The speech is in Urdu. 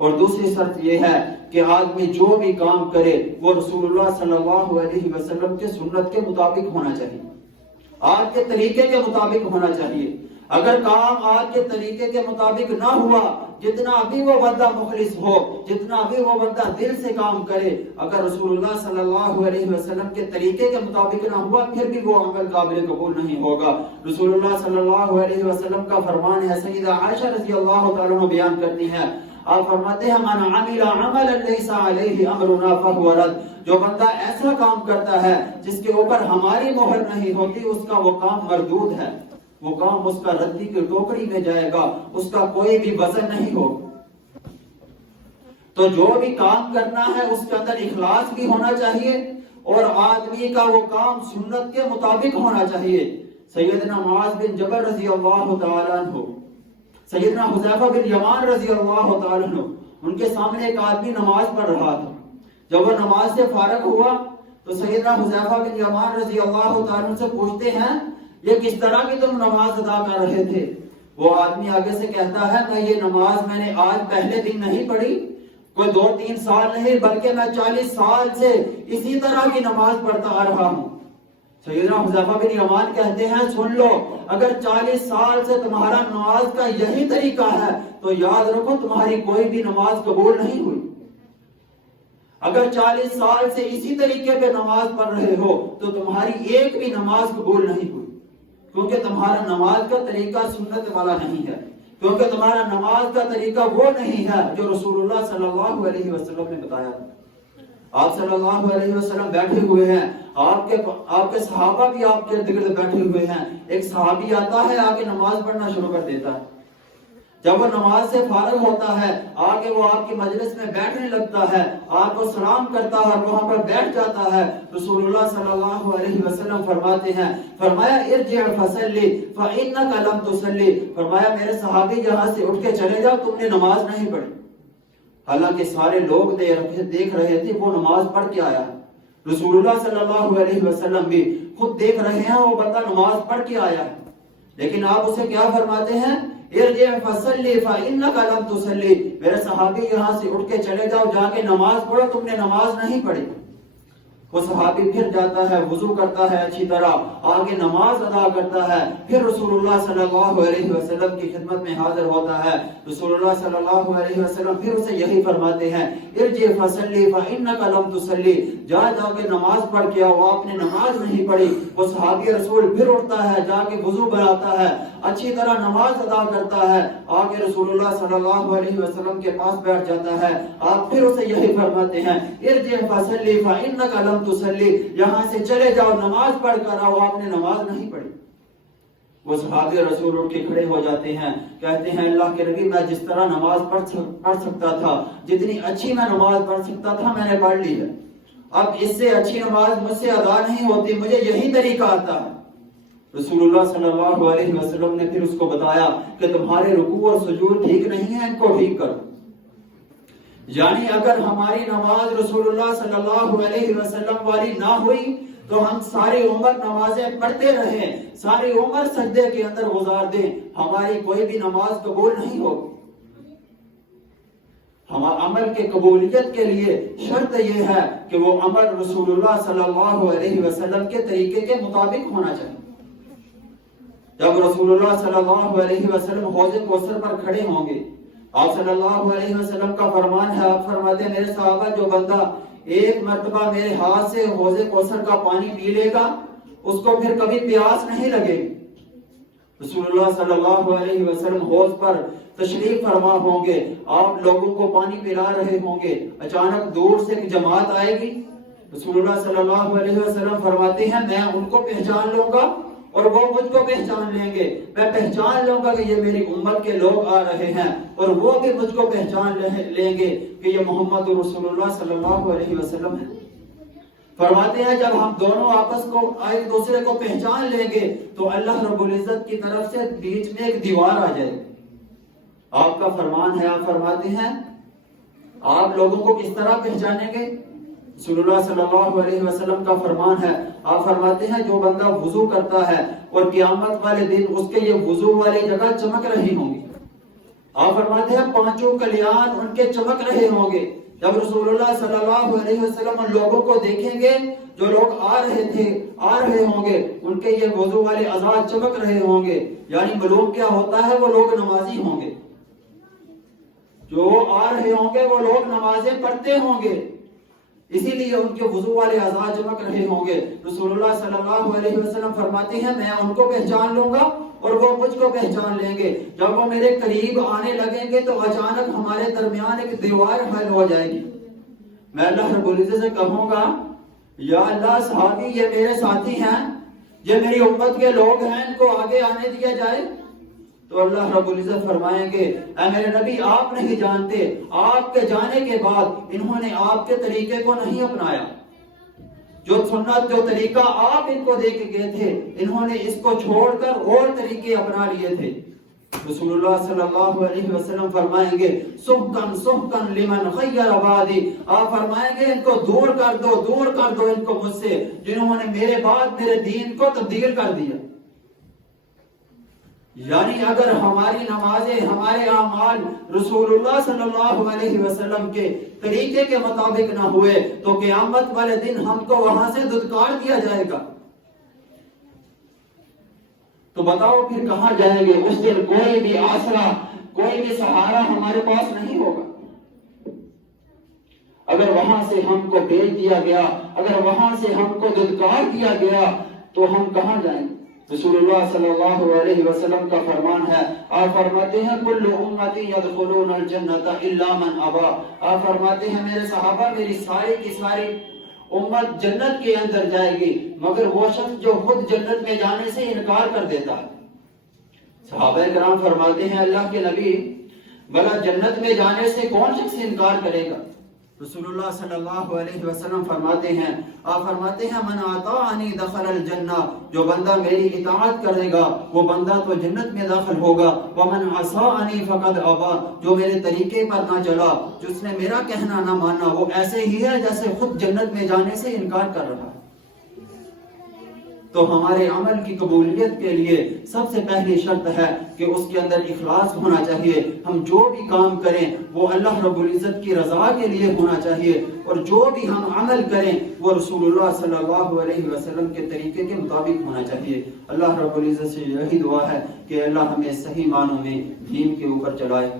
اور دوسری شرط یہ ہے کہ آدمی جو بھی کام کرے وہ رسول اللہ صلی اللہ علیہ وسلم کے سنت کے مطابق ہونا چاہیے، آج کے طریقے کے مطابق ہونا چاہیے۔ اگر کام آج کے طریقے کے مطابق نہ ہوا، جتنا بھی وہ بندہ مخلص ہو، جتنا بھی وہ بندہ دل سے کام کرے، اگر رسول اللہ صلی اللہ علیہ وسلم کے طریقے کے مطابق نہ ہوا، پھر بھی وہ عمل قابل قبول نہیں ہوگا۔ رسول اللہ صلی اللہ علیہ وسلم کا فرمان ہے، سیدہ عائشہ رضی اللہ تعالیٰ عنہ بیان کرتی ہیں، آپ فرماتے ہیں من عمل عملا لیس علیہ امرنا فہو رد، جو بندہ ایسا کام کرتا ہے جس کے اوپر ہماری مہر نہیں ہوتی، اس کا وہ کام مردود ہے، وہ کام اس کا ردی کی ٹوکری میں جائے گا، اس کا کوئی بھی وزن نہیں ہوگا۔ تو جو بھی کام کرنا ہے اس کے اندر اخلاص بھی ہونا چاہیے اور آدمی کا وہ کام سنت کے مطابق ہونا چاہیے۔ سیدنا معاذ بن جبل رضی اللہ تعالیٰ عنہ، سیدنا حذیفہ بن یمان رضی اللہ تعالیٰ عنہ، ان کے سامنے ایک آدمی نماز پڑھ رہا تھا۔ جب وہ نماز سے فارغ ہوا تو سیدنا حذیفہ بن یمان رضی اللہ تعالیٰ عنہ سے پوچھتے ہیں، یہ کس طرح کی تم نماز ادا کر رہے تھے؟ وہ آدمی آگے سے کہتا ہے، میں یہ نماز میں نے آج پہلے دن نہیں پڑھی، کوئی 2-3 سال نہیں، بلکہ میں 40 سال سے اسی طرح کی نماز پڑھتا آ رہا ہوں۔ سیدنا حذیفہ بن یمان کہتے ہیں، سن لو، اگر 40 سال سے تمہارا نماز کا یہی طریقہ ہے تو یاد رکھو تمہاری کوئی بھی نماز قبول نہیں ہوئی۔ اگر 40 سال سے اسی طریقے پہ نماز پڑھ رہے ہو تو تمہاری ایک بھی نماز قبول نہیں ہوئی، کیونکہ تمہارا نماز کا طریقہ سنت والا نہیں ہے، کیونکہ تمہارا نماز کا طریقہ وہ نہیں ہے جو رسول اللہ صلی اللہ علیہ وسلم نے بتایا تھا۔ آپ صلی اللہ علیہ وسلم بیٹھے ہوئے ہیں، آپ کے صحابہ بھی آپ کے ارد گرد بیٹھے ہوئے ہیں، ایک صحابی آتا ہے آگے نماز پڑھنا شروع کر دیتا ہے۔ جب وہ نماز سے فارغ ہوتا ہے آگے وہ آپ کی مجلس میں بیٹھنے لگتا ہے، آپ کو سلام کرتا ہے اور وہاں پر بیٹھ جاتا ہے۔ رسول اللہ صلی اللہ علیہ وسلم فرماتے ہیں، فرمایا ارجع فصلی فإنک لم تصلی، فرمایا میرے صحابی یہاں سے اٹھ کے چلے جاؤ، تم نے نماز نہیں پڑھی۔ حالانکہ سارے لوگ دیکھ رہے تھے وہ نماز پڑھ کے آیا، رسول اللہ صلی اللہ علیہ وسلم بھی خود دیکھ رہے ہیں وہ بندہ نماز پڑھ کے آیا ہے، لیکن آپ اسے کیا فرماتے ہیں، ارجع فصلی فإنک لم تصلی، میرے صحابی یہاں سے اٹھ کے چلے جاؤ، جا کے نماز پڑھو، تم نے نماز نہیں پڑھی۔ وہ صحابی پھر جاتا ہے، وضو کرتا ہے اچھی طرح، آگے نماز ادا کرتا ہے، پھر رسول اللہ صلی اللہ علیہ وسلم کی خدمت میں حاضر ہوتا ہے۔ رسول اللہ صلی اللہ علیہ وسلم پھر اسے یہی فرماتے ہیں، ارجع فصلی فإنک لم تصلی، جا کے نماز پڑھ کے آؤ، آپ نے نماز نہیں پڑھی۔ وہ صحابی رسول پھر اٹھتا ہے، جا کے وضو بناتا ہے، اچھی طرح نماز ادا کرتا ہے، آگے رسول اللہ صلی اللہ علیہ وسلم کے پاس بیٹھ جاتا ہے۔ آپ پھر اسے یہی فرماتے ہیں، ارجع فصلی فإنک لم تصلی، یہاں سے چلے جاؤ، نماز پڑھ کر آؤ، آپ نے نماز نہیں پڑھی۔ وہ صحابی رسول اٹھ کے کھڑے ہو جاتے ہیں، کہتے ہیں اللہ کے نبی، میں جس طرح نماز پڑھ سکتا تھا، جتنی اچھی میں نماز پڑھ سکتا تھا میں نے پڑھ لی ہے، اب اس سے اچھی نماز مجھ سے ادا نہیں ہوتی، مجھے یہی طریقہ آتا ہے۔ رسول اللہ صلی اللہ علیہ وسلم نے پھر اس کو بتایا کہ تمہارے رکوع اور سجود ٹھیک نہیں ہیں، ان کو ٹھیک کرو۔ یعنی اگر ہماری نماز رسول اللہ صلی اللہ علیہ وسلم والی نہ ہوئی تو ہم ساری عمر نمازیں پڑھتے رہیں، ساری عمر سجدے کے اندر گزار دیں، ہماری کوئی بھی نماز قبول نہیں ہوگی۔ ہمارا عمل کے قبولیت کے لیے شرط یہ ہے کہ وہ عمل رسول اللہ صلی اللہ علیہ وسلم کے طریقے کے مطابق ہونا چاہیے۔ جب رسول اللہ صلی اللہ علیہ وسلم حوض کوثر پر کھڑے ہوں گے، آپ صلی اللہ علیہ وسلم کا فرمان ہے، آپ فرماتے ہیں میرے صحابہ، جو بندہ ایک مرتبہ میرے ہاتھ سے حوض کوثر کا پانی پی لے گا اس کو پھر کبھی پیاس نہیں لگے گی۔ رسول اللہ صلی اللہ علیہ وسلم حوض پر تشریف فرما ہوں گے، آپ لوگوں کو پانی پلا رہے ہوں گے، اچانک دور سے ایک جماعت آئے گی، رسول اللہ صلی اللہ علیہ وسلم فرماتے ہیں میں ان کو پہچان لوں گا اور وہ مجھ کو پہچان لیں گے، میں پہچان لوں گا کہ یہ میری امت کے لوگ آ رہے ہیں اور وہ بھی مجھ کو پہچان لیں گے کہ یہ محمد رسول اللہ صلی اللہ علیہ وسلم ہے۔ فرماتے ہیں جب ہم دونوں آپس کو ایک دوسرے کو پہچان لیں گے تو اللہ رب العزت کی طرف سے بیچ میں ایک دیوار آ جائے گی۔ آپ کا فرمان ہے، آپ فرماتے ہیں آپ لوگوں کو کس طرح پہچانیں گے؟ رسول اللہ صلی اللہ علیہ وسلم کا فرمان ہے، آپ فرماتے ہیں جو بندہ وضو کرتا ہے اور قیامت والے دن اس کے یہ وضو والی جگہ چمک رہی ہوں گی، آپ فرماتے ہیں پانچوں کلیان ان کے چمک رہے ہوں گے. جب رسول اللہ صلی اللہ علیہ وسلم ان لوگوں کو دیکھیں گے جو لوگ آ رہے ہوں گے, ان کے یہ وضو والے اعضاء چمک رہے ہوں گے. یعنی معلوم کیا ہوتا ہے, وہ لوگ نمازی ہوں گے. جو آ رہے ہوں گے وہ لوگ نمازیں پڑھتے ہوں گے, اسی لیے ان کے وضو والے اعضاء چمک رہے ہوں گے. رسول اللہ صلی اللہ علیہ وسلم فرماتے ہیں میں ان کو پہچان لوں گا اور وہ مجھ کو پہچان لیں گے. جب وہ میرے قریب آنے لگیں گے تو اچانک ہمارے درمیان ایک دیوار حائل ہو جائے گی. میں اللہ رب العزت سے کہوں گا یا اللہ صحابی یہ میرے ساتھی ہیں, یہ میری امت کے لوگ ہیں, ان کو آگے آنے دیا جائے. تو اللہ رب العزت فرمائیں گے اے میرے نبی آپ نہیں جانتے, آپ کے جانے کے بعد انہوں نے آپ کے طریقے کو نہیں اپنایا. جو سنت جو طریقہ آپ ان کو دے کے گئے تھے, انہوں نے اس کو چھوڑ کر اور طریقے اپنا لیے تھے. رسول اللہ صلی اللہ علیہ وسلم فرمائیں گے سحقن سحقن لمن خیر بعدی, آپ فرمائیں گے ان کو دور کر دو ان کو مجھ سے جنہوں نے میرے بعد میرے دین کو تبدیل کر دیا. یعنی اگر ہماری نمازیں ہمارے اعمال رسول اللہ صلی اللہ علیہ وسلم کے طریقے کے مطابق نہ ہوئے تو قیامت والے دن ہم کو وہاں سے دھتکار دیا جائے گا. تو بتاؤ پھر کہاں جائیں گے؟ اس دن کوئی بھی آسرا کوئی بھی سہارا ہمارے پاس نہیں ہوگا. اگر وہاں سے ہم کو بھیج دیا گیا, اگر وہاں سے ہم کو دھتکار دیا گیا تو ہم کہاں جائیں گے؟ رسول اللہ صلی اللہ علیہ وسلم کا فرمان ہے, آپ فرماتے ہیں کل امتی یدخلون الجنت الا من ابا, آپ فرماتے ہیں میرے صحابہ میری ساری کی ساری امت جنت کے اندر جائے گی مگر وہ شخص جو خود جنت میں جانے سے انکار کر دیتا ہے. صحابہ کرام فرماتے ہیں اللہ کے نبی بھلا جنت میں جانے سے کون شخص انکار کرے گا؟ رسول اللہ صلی اللہ علیہ وسلم فرماتے ہیں, آپ فرماتے ہیں من اطاعنی دخل الجنہ, جو بندہ میری اطاعت کرے گا وہ بندہ تو جنت میں داخل ہوگا. ومن عصانی فقد ابا, جو میرے طریقے پر نہ چلا, جس نے میرا کہنا نہ مانا, وہ ایسے ہی ہے جیسے خود جنت میں جانے سے انکار کر رہا ہے. تو ہمارے عمل کی قبولیت کے لیے سب سے پہلی شرط ہے کہ اس کے اندر اخلاص ہونا چاہیے. ہم جو بھی کام کریں وہ اللہ رب العزت کی رضا کے لیے ہونا چاہیے, اور جو بھی ہم عمل کریں وہ رسول اللہ صلی اللہ علیہ وسلم کے طریقے کے مطابق ہونا چاہیے. اللہ رب العزت سے یہی دعا ہے کہ اللہ ہمیں صحیح معنوں میں دین کے اوپر چلائے.